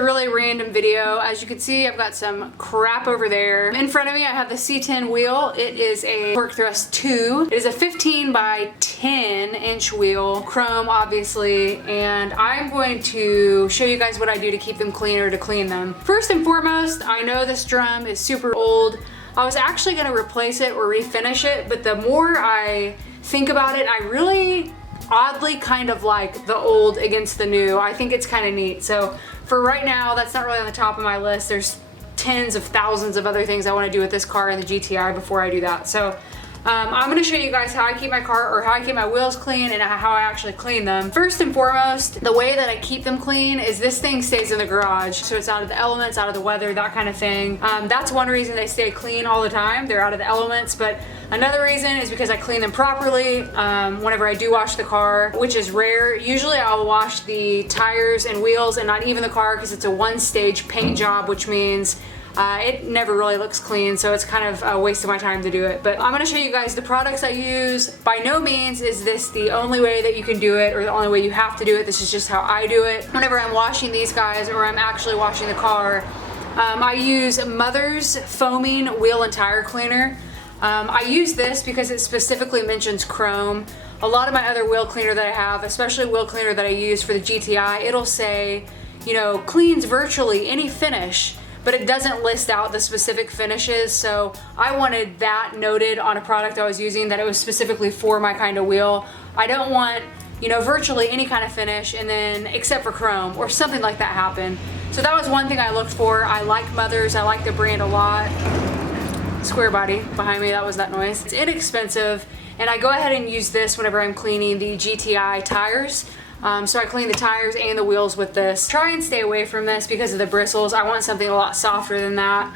a really random video. As you can see, I've got some crap over there. In front of me, I have the C10 wheel. It is a Torque Thrust 2. It is a 15 by 10 inch wheel, chrome obviously, and I'm going to show you guys what I do to keep them clean or to clean them. First and foremost, I know this drum is super old. I was actually gonna replace it or refinish it, but the more I think about it, I really oddly kind of like the old against the new. I think it's kind of neat. So for right now, that's not really on the top of my list. There's tens of thousands of other things I want to do with this car and the GTI before I do that. So I'm going to show you guys how I keep my car, or how I keep my wheels clean, and how I actually clean them. First and foremost, the way that I keep them clean is this thing stays in the garage. So it's out of the elements, out of the weather, that kind of thing. That's one reason they stay clean all the time. They're out of the elements. But another reason is because I clean them properly whenever I do wash the car, which is rare. Usually I'll wash the tires and wheels and not even the car, because it's a one-stage paint job, which means it never really looks clean, so it's kind of a waste of my time to do it. But I'm going to show you guys the products I use. By no means is this the only way that you can do it or the only way you have to do it. This is just how I do it. Whenever I'm washing these guys or I'm actually washing the car, I use Mother's Foaming Wheel and Tire Cleaner. I use this because it specifically mentions chrome. A lot of my other wheel cleaner that I have, especially wheel cleaner that I use for the GTI, it'll say, you know, cleans virtually any finish, but it doesn't list out the specific finishes. So I wanted that noted on a product I was using, that it was specifically for my kind of wheel. I don't want, you know, virtually any kind of finish and then except for chrome or something like that happen. So that was one thing I looked for. I like Mother's, I like the brand a lot. Square body behind me, that was that noise. It's inexpensive, and I go ahead and use this whenever I'm cleaning the GTI tires. So I clean the tires and the wheels with this. Try and stay away from this because of the bristles. I want something a lot softer than that.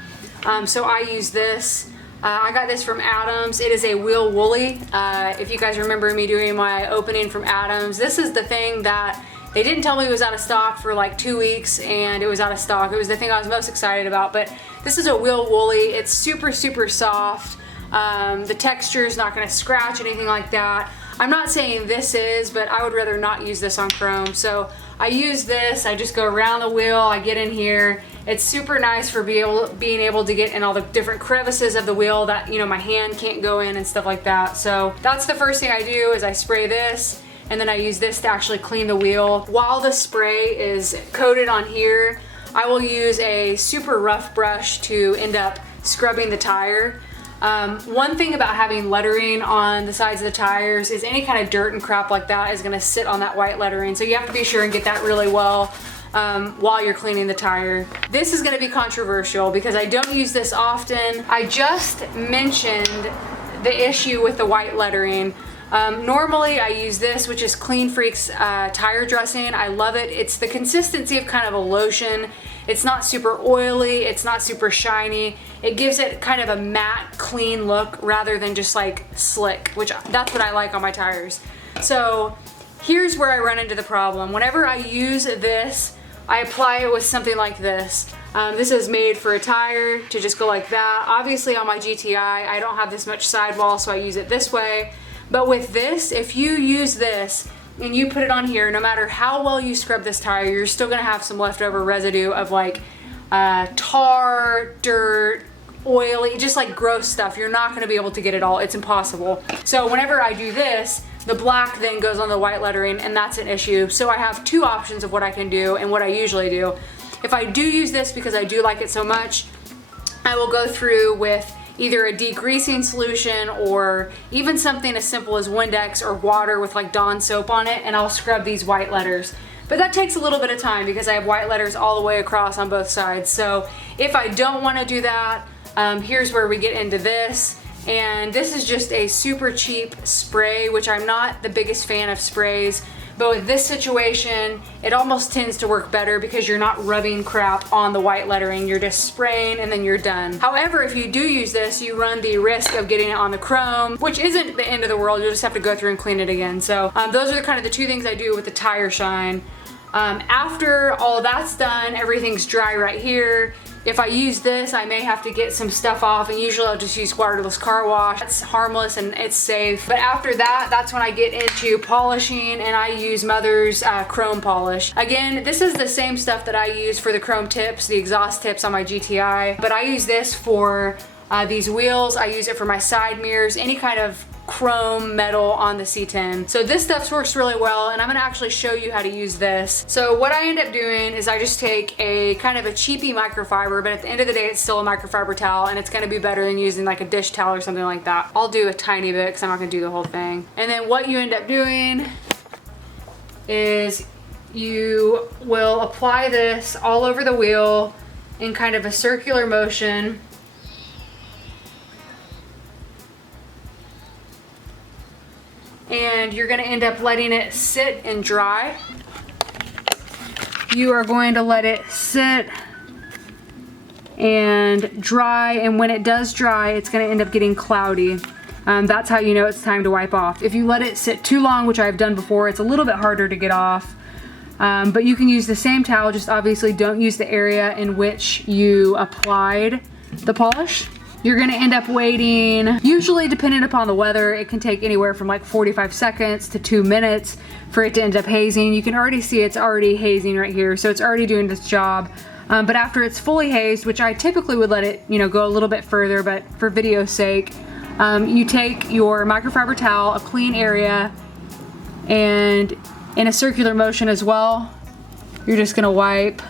So I use this. I got this from Adams. It is a wheel woolly. If you guys remember me doing my opening from Adams, this is the thing that they didn't tell me it was out of stock for like 2 weeks, and it was out of stock. It was the thing I was most excited about. But this is a wheel woolly. It's super, super soft. The texture is not going to scratch, anything like that. I'm not saying this is, but I would rather not use this on chrome. So I use this, I just go around the wheel, I get in here. It's super nice for being able to get in all the different crevices of the wheel that, you know, my hand can't go in and stuff like that. So that's the first thing I do, is I spray this, and then I use this to actually clean the wheel. While the spray is coated on here, I will use a super rough brush to end up scrubbing the tire. One thing about having lettering on the sides of the tires is any kind of dirt and crap like that is going to sit on that white lettering. So you have to be sure and get that really well while you're cleaning the tire. This is going to be controversial because I don't use this often. I just mentioned the issue with the white lettering. Normally I use this, which is Clean Freak's tire dressing. I love it. It's the consistency of kind of a lotion. It's not super oily, it's not super shiny. It gives it kind of a matte, clean look rather than just like slick, which that's what I like on my tires. So here's where I run into the problem. Whenever I use this, I apply it with something like this. This is made for a tire to just go like that. Obviously on my GTI, I don't have this much sidewall, so I use it this way. But with this, if you use this and you put it on here, no matter how well you scrub this tire, you're still gonna have some leftover residue of like tar, dirt, oily, just like gross stuff. You're not gonna be able to get it all. It's impossible. So whenever I do this, the black then goes on the white lettering, and that's an issue. So I have two options of what I can do and what I usually do. If I do use this because I do like it so much, I will go through with either a degreasing solution or even something as simple as Windex or water with like Dawn soap on it, and I'll scrub these white letters. But that takes a little bit of time because I have white letters all the way across on both sides. So if I don't want to do that, here's where we get into this. And this is just a super cheap spray, which I'm not the biggest fan of sprays. But with this situation, it almost tends to work better because you're not rubbing crap on the white lettering. You're just spraying and then you're done. However, if you do use this, you run the risk of getting it on the chrome, which isn't the end of the world. You'll just have to go through and clean it again. So those are kind of the two things I do with the tire shine. After all that's done, everything's dry right here. If I use this, I may have to get some stuff off, and usually I'll just use waterless car wash. It's harmless and it's safe. But after that, that's when I get into polishing, and I use Mother's chrome polish. Again, this is the same stuff that I use for the chrome tips, the exhaust tips on my GTI, but I use this for these wheels. I use it for my side mirrors, any kind of chrome metal on the C10. So this stuff works really well, and I'm gonna actually show you how to use this. So what I end up doing is I just take a kind of a cheapy microfiber, but at the end of the day it's still a microfiber towel, and it's gonna be better than using like a dish towel or something like that. I'll do a tiny bit because I'm not gonna do the whole thing. And then what you end up doing is you will apply this all over the wheel in kind of a circular motion. And you're gonna end up letting it sit and dry. You are going to let it sit and dry, and when it does dry, it's gonna end up getting cloudy. That's how you know it's time to wipe off. If you let it sit too long, which I've done before, it's a little bit harder to get off. But you can use the same towel, just obviously don't use the area in which you applied the polish. You're gonna end up waiting, usually depending upon the weather, it can take anywhere from like 45 seconds to 2 minutes for it to end up hazing. You can already see it's already hazing right here, so it's already doing this job. But after it's fully hazed, which I typically would let it, you know, go a little bit further, but for video's sake, you take your microfiber towel, a clean area, and in a circular motion as well, you're just gonna wipe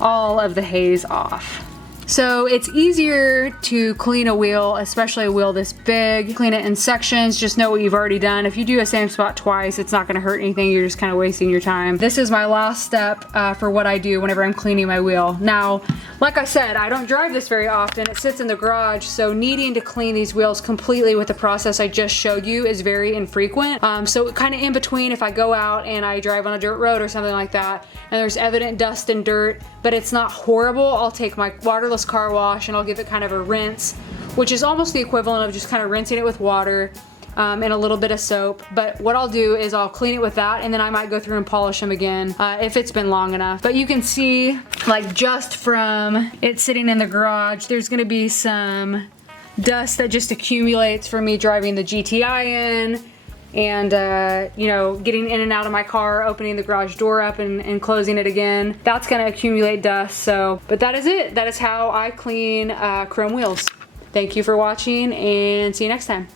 all of the haze off. So it's easier to clean a wheel, especially a wheel this big. Clean it in sections, just know what you've already done. If you do a same spot twice, it's not gonna hurt anything, you're just kind of wasting your time. This is my last step for what I do whenever I'm cleaning my wheel. Now, like I said, I don't drive this very often, it sits in the garage, so needing to clean these wheels completely with the process I just showed you is very infrequent. So kind of in between, if I go out and I drive on a dirt road or something like that, and there's evident dust and dirt, but it's not horrible, I'll take my waterless car wash and I'll give it kind of a rinse, which is almost the equivalent of just kind of rinsing it with water and a little bit of soap. But what I'll do is I'll clean it with that, and then I might go through and polish them again if it's been long enough. But you can see, like, just from it sitting in the garage, there's gonna be some dust that just accumulates from me driving the GTI in, and you know, getting in and out of my car, opening the garage door up and closing it again. That's gonna accumulate dust. So, but that is it. That is how I clean chrome wheels. Thank you for watching, and see you next time.